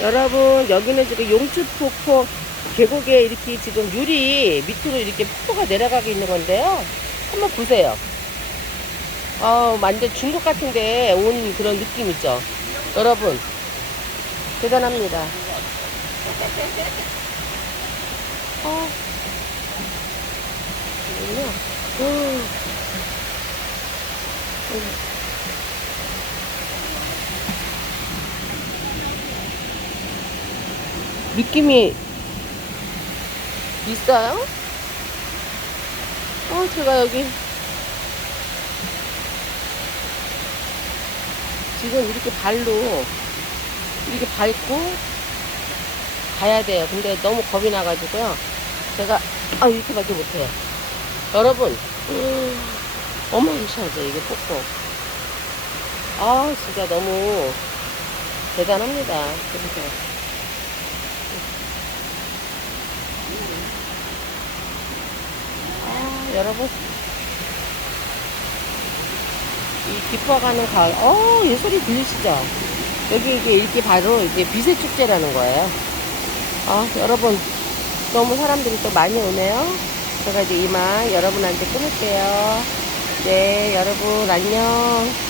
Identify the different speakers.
Speaker 1: 여러분 여기는 지금 용추폭포 계곡에 이렇게 지금 유리 밑으로 이렇게 폭포가 내려가고 있는 건데요. 한번 보세요. 아 완전 중국 같은데 온 그런 느낌이죠. 여러분 대단합니다. 어. 이거요. 음. 느낌이 있어요? 어, 제가 여기 지금 이렇게 발로 이렇게 밟고 가야 돼요. 근데 너무 겁이 나가지고요. 제가 아 이렇게밖에 못해요. 여러분, 음, 어마무시하죠 이게 폭포. 아 진짜 너무 대단합니다. 그래서. 여러분. 이 깊어가는 가을. 어, 이 소리 들리시죠? 여기 이게 이렇게 바로 이제 비세 축제라는 거예요. 아, 여러분. 너무 사람들이 또 많이 오네요. 제가 이제 이만 여러분한테 끊을게요. 네, 여러분, 안녕.